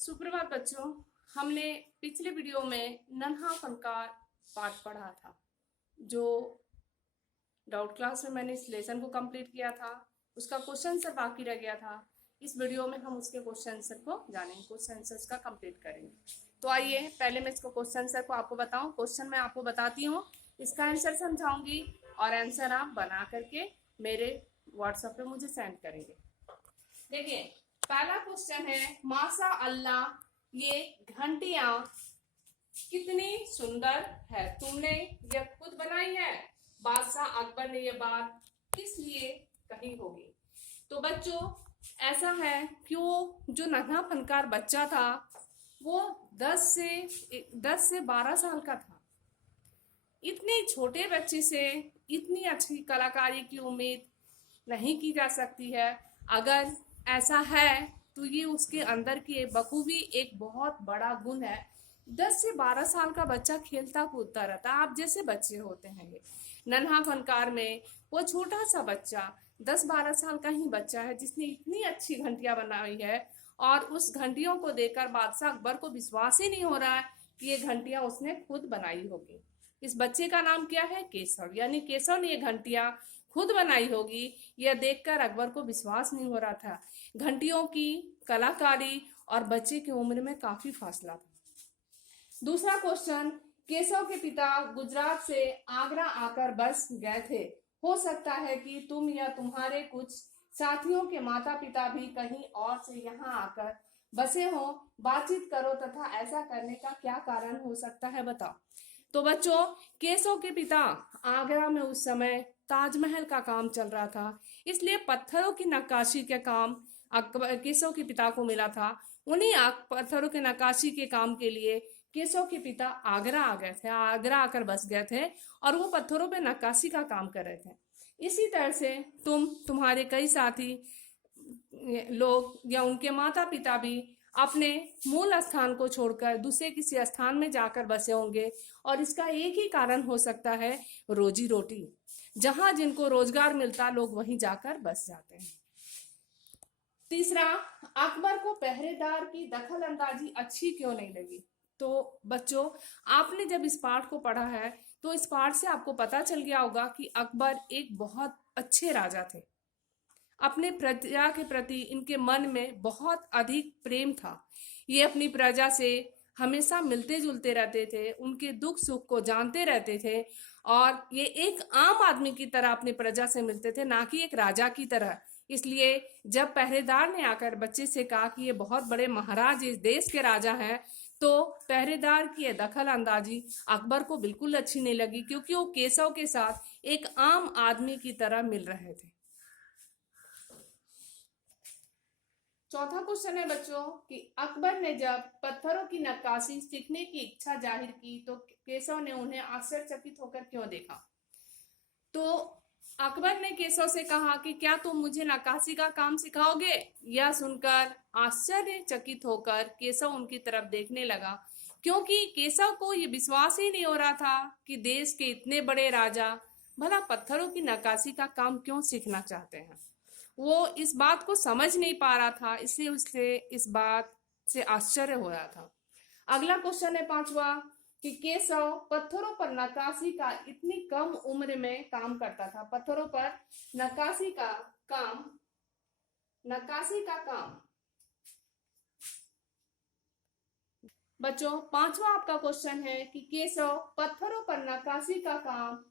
सुप्रभात बच्चों। हमने पिछले वीडियो में नन्हा फनकार पाठ पढ़ा था, जो डाउट क्लास में मैंने इस लेसन को कंप्लीट किया था। उसका क्वेश्चन आंसर बाकी रह गया था। इस वीडियो में हम उसके क्वेश्चन आंसर को जानेंगे, क्वेश्चन आंसर का कंप्लीट करेंगे। तो आइए पहले मैं इसको क्वेश्चन आंसर को आपको बताऊं। क्वेश्चन मैं आपको बताती हूँ, इसका आंसर समझाऊंगी और आंसर आप बना करके मेरे व्हाट्सएप पे मुझे सेंड करेंगे। देखिए, पहला क्वेश्चन है, माशा अल्लाह ये घंटियां कितनी सुंदर है। तुमने यह खुद बनाई है? बादशाह अकबर ने यह बात किस लिए कही होगी? तो बच्चों, ऐसा है कि वो जो नन्हा फनकार बच्चा था वो 10 से 12 साल का था। इतने छोटे बच्चे से इतनी अच्छी कलाकारी की उम्मीद नहीं की जा सकती है। अगर ऐसा है तो ये उसके अंदर की बखूबी एक बहुत बड़ा गुण है। 10 से 12 साल का बच्चा खेलता कूदता रहता, आप जैसे बच्चे होते हैं। ये नन्हा फनकार में वो छोटा सा बच्चा 10-12 साल का ही बच्चा है जिसने इतनी अच्छी घंटियां बनाई है, और उस घंटियों को देखकर बादशाह अकबर को विश्वास ही नहीं हो रहा है कि ये घंटियां उसने खुद बनाई होगी। इस बच्चे का नाम क्या है? केशव। यानी केशव ने ये घंटियां खुद बनाई होगी। यह देखकर अकबर को विश्वास नहीं हो रहा था। घंटियों की कलाकारी और बच्चे की उम्र में काफी फासला था। दूसरा क्वेश्चन, केशव के पिता गुजरात से आगरा आकर बस गए थे। हो सकता है कि तुम या तुम्हारे कुछ साथियों के माता पिता भी कहीं और से यहाँ आकर बसे हो। बातचीत करो तथा ऐसा करने का क्या कारण हो सकता है, बताओ। तो बच्चों, केशव के पिता आगरा में उस समय ताजमहल का काम चल रहा था, इसलिए पत्थरों की नक्काशी का काम केशव के पिता को मिला था। उन्हीं पत्थरों के नक्काशी के काम के लिए केशव के पिता आगरा आ गए थे, आगरा आकर बस गए थे और वो पत्थरों पे नक्काशी का काम कर रहे थे। इसी तरह से तुम्हारे कई साथी लोग या उनके माता पिता भी अपने मूल स्थान को छोड़कर दूसरे किसी स्थान में जाकर बसे होंगे, और इसका एक ही कारण हो सकता है, रोजी रोटी। जहां जिनको रोजगार मिलता लोग वहीं जाकर बस जाते हैं। तीसरा, अकबर को पहरेदार की दखल अंदाजी अच्छी क्यों नहीं लगी? तो बच्चों, आपने जब इस पाठ को पढ़ा है तो इस पाठ से आपको पता चल गया होगा कि अकबर एक बहुत अच्छे राजा थे। अपने प्रजा के प्रति इनके मन में बहुत अधिक प्रेम था। ये अपनी प्रजा से हमेशा मिलते जुलते रहते थे, उनके दुख सुख को जानते रहते थे, और ये एक आम आदमी की तरह अपनी प्रजा से मिलते थे, ना कि एक राजा की तरह। इसलिए जब पहरेदार ने आकर बच्चे से कहा कि ये बहुत बड़े महाराज इस देश के राजा हैं, तो पहरेदार की दखल अंदाजी अकबर को बिल्कुल अच्छी नहीं लगी, क्योंकि वो केशव के साथ एक आम आदमी की तरह मिल रहे थे। चौथा क्वेश्चन है बच्चों कि अकबर ने जब पत्थरों की नक्काशी सीखने की इच्छा जाहिर की तो केशव ने उन्हें आश्चर्यचकित होकर क्यों देखा? तो अकबर ने केशव से कहा कि क्या तुम मुझे नक्काशी का काम सिखाओगे? यह सुनकर आश्चर्यचकित होकर केशव उनकी तरफ देखने लगा, क्योंकि केशव को यह विश्वास ही नहीं हो रहा था कि देश के इतने बड़े राजा भला पत्थरों की नक्काशी का काम क्यों सीखना चाहते हैं। वो इस बात को समझ नहीं पा रहा था, इसलिए उसे इस बात से आश्चर्य हो रहा था। अगला क्वेश्चन है पांचवा कि केशव पत्थरों पर नक्काशी का इतनी कम उम्र में काम करता था। पत्थरों पर नक्काशी का काम बच्चों, पांचवा आपका क्वेश्चन है कि केशव पत्थरों पर नक्काशी का काम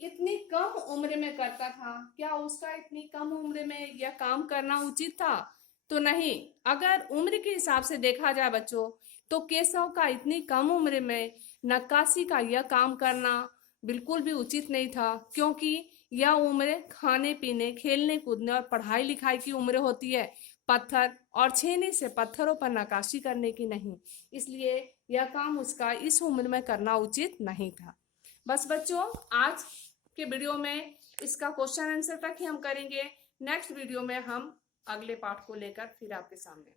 इतनी कम उम्र में करता था। क्या उसका इतनी कम उम्र में यह काम करना उचित था? तो नहीं। अगर उम्र के हिसाब से देखा जाए बच्चों, तो केशव का इतनी कम उम्र में नक्काशी का यह काम करना बिल्कुल भी उचित नहीं था, क्योंकि यह उम्र खाने पीने, खेलने कूदने और पढ़ाई लिखाई की उम्र होती है, पत्थर और छेने से पत्थरों पर नक्काशी करने की नहीं। इसलिए यह काम उसका इस उम्र में करना उचित नहीं था। बस बच्चों, आज के वीडियो में इसका क्वेश्चन आंसर तक ही हम करेंगे। नेक्स्ट वीडियो में हम अगले पार्ट को लेकर फिर आपके सामने